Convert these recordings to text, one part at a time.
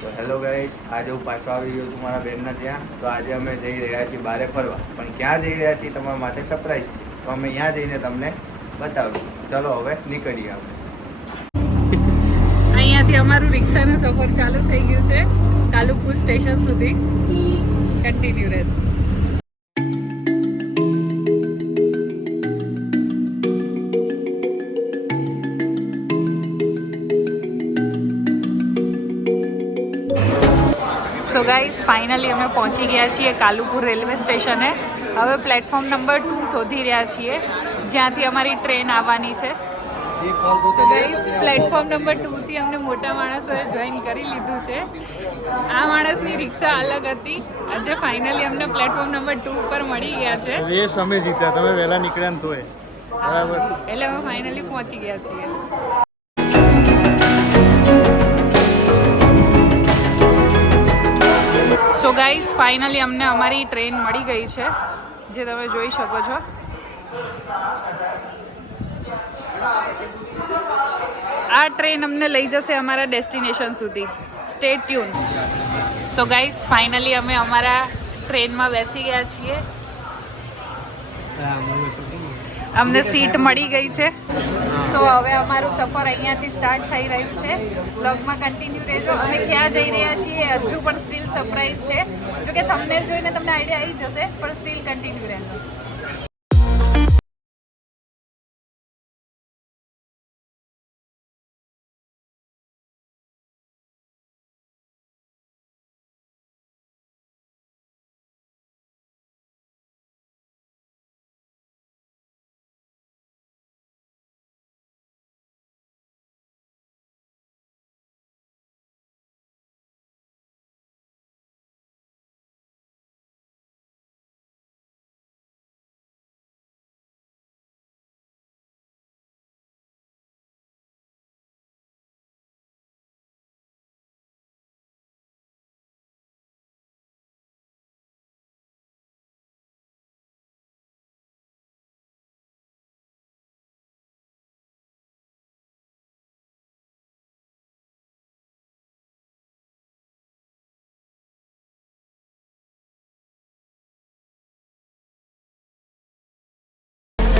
તો hello guys, આજે હું પાછો આવી ગયો છું મારા બેનના ત્યાં. તો આજે અમે જઈ રહ્યા છીએ બહાર ફરવા, પણ ક્યાં જઈ રહ્યા છીએ તમારા માટે સરપ્રાઈઝ છે. તો અમે ત્યાં જઈને તમને બતાવીશું. ચલો હવે નીકળીએ આપણે. અહીંયાથી અમારું રિક્ષાનો સફર ચાલુ થઈ ગયું છે કાલુપુર સ્ટેશન સુધી. કન્ટિન્યુ રહેશે. સો ગાઈઝ, ફાઇનલી અમે પહોંચી ગયા છીએ કાલુપુર રેલવે સ્ટેશને. હવે પ્લેટફોર્મ નંબર 2 શોધી રહ્યા છીએ, જ્યાંથી અમારી ટ્રેન આવવાની છે. સો ગાઈઝ, પ્લેટફોર્મ નંબર 2 થી અમને મોટા માણસોએ જોઈન કરી લીધું છે. આ માણસની રિક્ષા અલગ હતી. આજે ફાઇનલી અમને પ્લેટફોર્મ નંબર 2 પર મળી ગયા છે. રેસ અમે જીત્યા, તમે વહેલા નીકળ્યા ને તોય બરાબર. એટલે અમે ફાઇનલી પહોંચી ગયા છીએ. સો ગાઈઝ, ફાઇનલી અમને અમારી ટ્રેન મળી ગઈ છે, જે તમે જોઈ શકો છો. આ ટ્રેન અમને લઈ જશે અમારા ડેસ્ટિનેશન સુધી. Stay tune. So guys, finally અમે અમારા ટ્રેનમાં બેસી ગયા છીએ. અમને સીટ મળી ગઈ છે. સો હવે અમારું સફર અહીંયાથી સ્ટાર્ટ થઈ રહ્યું છે. બ્લોગમાં કન્ટિન્યુ રહેજો. અમે ક્યાં જઈ રહ્યા છીએ હજુ પણ સ્ટીલ સરપ્રાઈઝ છે. જોકે થંબનેલ જોઈને તમને આઈડિયા આવી જશે, પણ સ્ટીલ કન્ટિન્યુ રહેજો.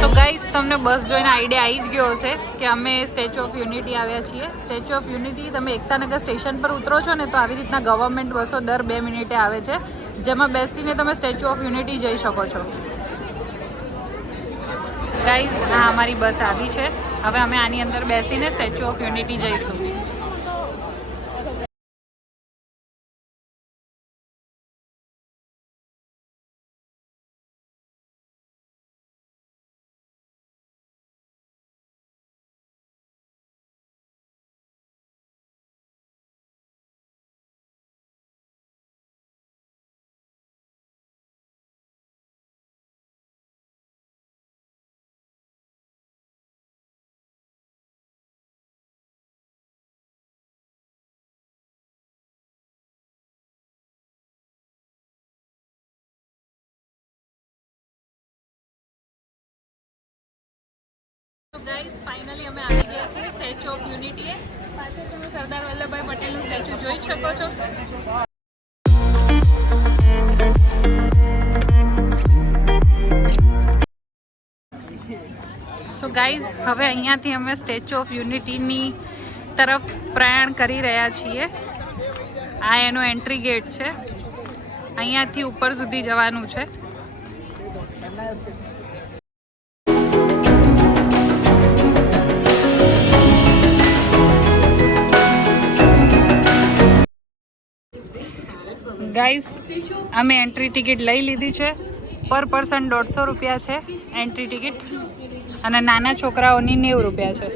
તો ગાઈઝ, તમને બસ જોઈને આઈડિયા આવી જ ગયો હશે કે અમે સ્ટેચ્યુ ઓફ યુનિટી આવ્યા છીએ. સ્ટેચ્યુ ઓફ યુનિટી, તમે એકતાનગર સ્ટેશન પર ઉતરો છો ને, તો આવી રીતના ગવર્મેન્ટ બસો દર 2 મિનિટે આવે છે, જેમાં બેસીને તમે સ્ટેચ્યુ ઓફ યુનિટી જઈ શકો છો. ગાઈઝ, હા, અમારી બસ આવી છે. હવે અમે આની અંદર બેસીને સ્ટેચ્યુ ઓફ યુનિટી જઈશું. તો ગાઈઝ, ફાઇનલી અમે આવી ગયા છીએ સ્ટેચ્યુ ઓફ યુનિટીએ. પાછળ તમે સરદાર વલ્લભભાઈ પટેલનું સ્ટેચ્યુ જોઈ શકો છો. સો ગાઈઝ, હવે અહીંયાથી અમે સ્ટેચ્યુ ઓફ યુનિટીની તરફ પ્રયાણ કરી રહ્યા છીએ. આ એનો એન્ટ્રી ગેટ છે. અહીંયાથી ઉપર સુધી જવાનું છે. ગાઈઝ, અમે એન્ટ્રી ટિકિટ લઈ લીધી છે. પર પર્સન 150 રૂપિયા છે એન્ટ્રી ટિકિટ, અને નાના છોકરાઓની 90 રૂપિયા છે.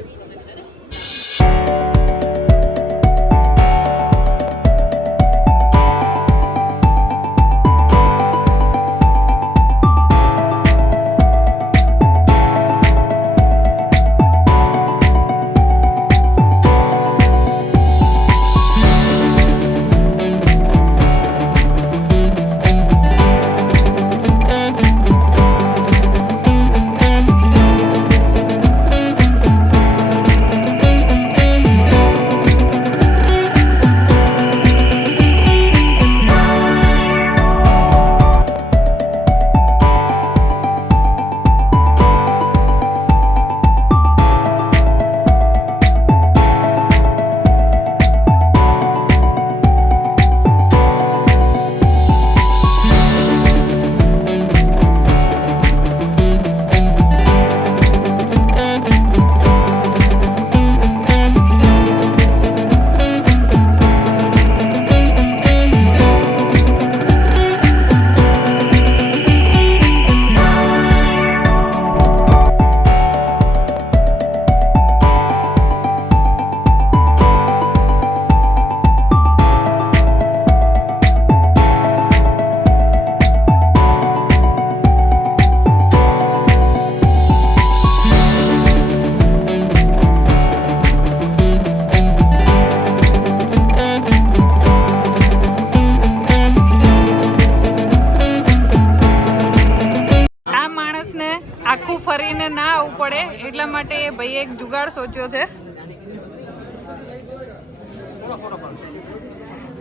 ભાઈ એક જુગાડ સોચ્યો છે.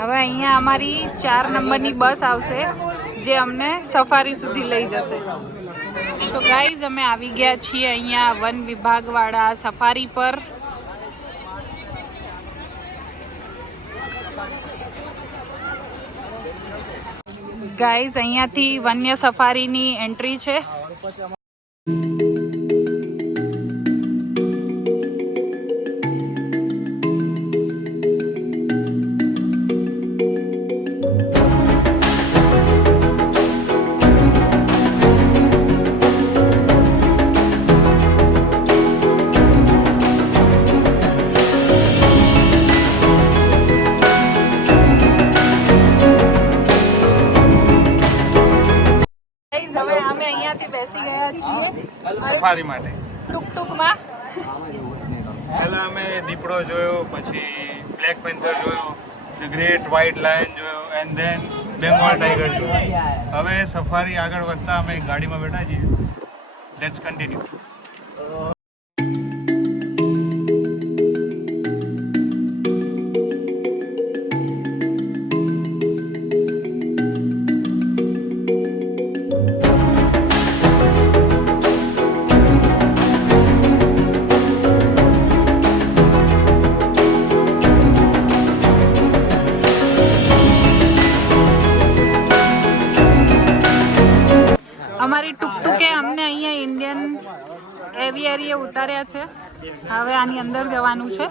હવે અહીંયા અમારી 4 નંબરની બસ આવશે જે અમને સફારી સુધી લઈ જશે. તો ગાઈઝ અમે આવી ગયા છીએ અહીંયા વન વિભાગવાળા સફારી પર. ગાઈઝ અહીંયાથી વન્ય સફારીની એન્ટ્રી છે. હવે અમે અહીંયાથી બેસી ગયા છીએ સફારી માટે. ટુકટુકમાં. પહેલા અમે દીપડો જોયો, પછી બ્લેક પેન્થર જોયો, ધ ગ્રેટ વ્હાઇટ લાયન જોયો, એન્ડ ધેન બેંગોલ ટાઈગર જોયો. હવે સફારી આગળ વધતા અમે ગાડીમાં બેઠા છીએ. Let's continue. અમારી ટુકટુકે અમને અહીંયા ઇન્ડિયન એવિયરીએ ઉતાર્યા છે. હવે આની અંદર જવાનું છે.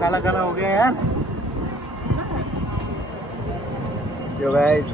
काला काला हो गया यार. Yo guys.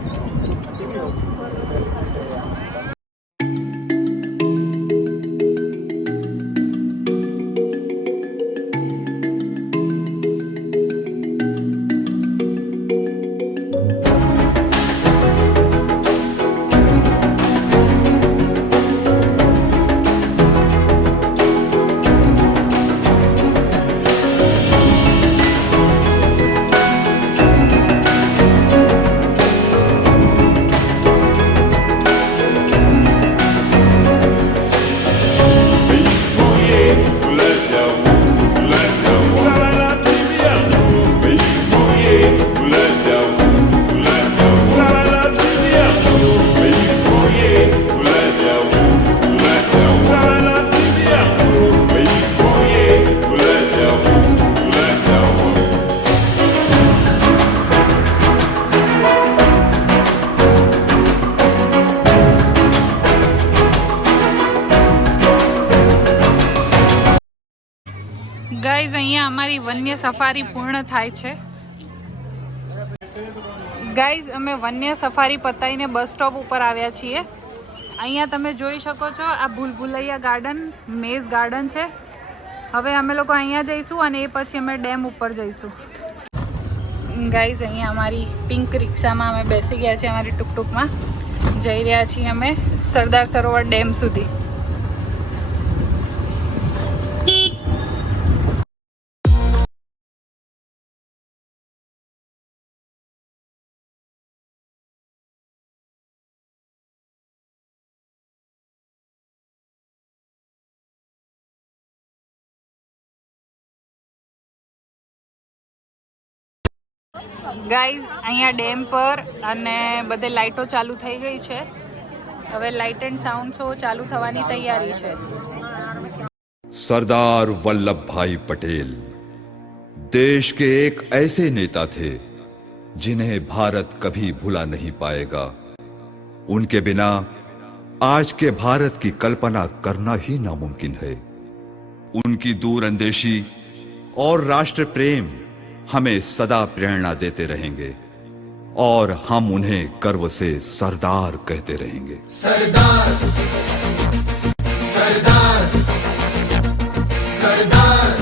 ગાઈઝ અહીંયા અમારી વન્ય સફારી પૂર્ણ થાય છે. ગાઈઝ અમે વન્ય સફારી પતાવીને બસ સ્ટોપ ઉપર આવ્યા છીએ. અહીંયા તમે જોઈ શકો છો આ ભૂલભુલૈયા ગાર્ડન મેઝ ગાર્ડન છે. હવે અમે લોકો અહીંયા જઈશું અને એ પછી અમે ડેમ ઉપર જઈશું. ગાઈઝ અહીંયા અમારી પિંક રિક્ષામાં અમે બેસી ગયા છીએ, અમારી ટુકટુકમાં જઈ રહ્યા છીએ અમે સરદાર સરોવર ડેમ સુધી. ગાઈઝ અહીંયા ડેમ પર અને બધે લાઇટો ચાલુ થઈ ગઈ છે. હવે લાઇટ એન્ડ સાઉન્ડ શો ચાલુ થવાની તૈયારી છે. सरदार वल्लभ भाई पटेल देश के एक ऐसे नेता थे जिन्हें भारत कभी भुला नहीं पाएगा. उनके बिना आज के भारत की कल्पना करना ही नामुमकिन है. उनकी दूरअंदेशी और राष्ट्र प्रेम हमें सदा प्रेरणा देते रहेंगे और हम उन्हें गर्व से सरदार कहते रहेंगे. सरदार सरदार सरदार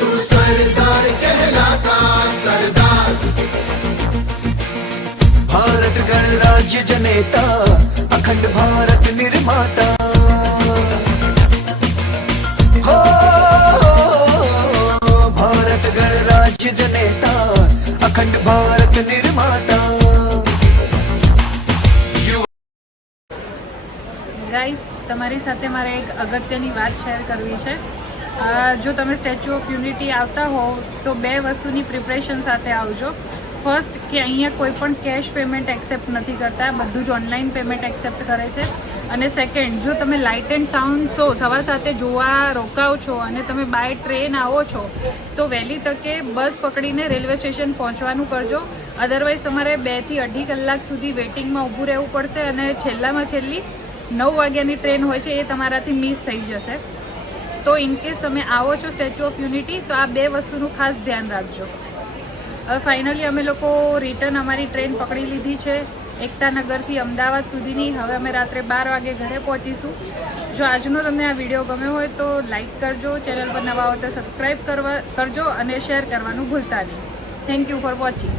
तू सरदार कहलाता सरदार. भारत गणराज्य जनेता अखंड भारत निर्माता. भारत गणराज्य जनेता अखंड भारत निर्माता. ગાઈઝ તમારી સાથે મારે એક અગત્યની વાત શેર કરવી છે. જો તમે સ્ટેચ્યુ ઓફ યુનિટી આવતા હોવ તો બે વસ્તુની પ્રિપરેશન સાથે આવજો. ફર્સ્ટ કે અહીંયા કોઈ પણ કેશ પેમેન્ટ એક્સેપ્ટ નથી કરતા, બધું જ ઓનલાઈન પેમેન્ટ એક્સેપ્ટ કરે છે. અને સેકન્ડ, જો તમે લાઇટ એન્ડ સાઉન્ડ શો સવાર સાથે જોવા રોકાવ છો અને તમે બાય ટ્રેન આવો છો તો વહેલી તકે બસ પકડીને રેલવે સ્ટેશન પહોંચવાનું કરજો. અદરવાઇઝ તમારે 2 થી 2.5 કલાક સુધી વેઇટિંગમાં ઊભું રહેવું પડશે અને છેલ્લામાં છેલ્લી 9 વાગ્યાની ટ્રેન હોય છે, એ તમારાથી મિસ થઈ જશે. તો ઇનકેસ તમે આવો છો સ્ટેચ્યુ ઓફ યુનિટી તો આ બે વસ્તુનું ખાસ ધ્યાન રાખજો. હવે ફાઇનલી અમે લોકો રિટર્ન અમારી ટ્રેન પકડી લીધી છે એકતાનગરથી અમદાવાદ સુધીની. હવે અમે રાત્રે 12 વાગે ઘરે પહોંચીશું. જો આજનો તમને આ વિડીયો ગમ્યો હોય તો લાઇક કરજો, ચેનલ પર નવા હોય તો સબસ્ક્રાઈબ કરજો અને શેર કરવાનું ભૂલતા નહીં. Thank you for watching.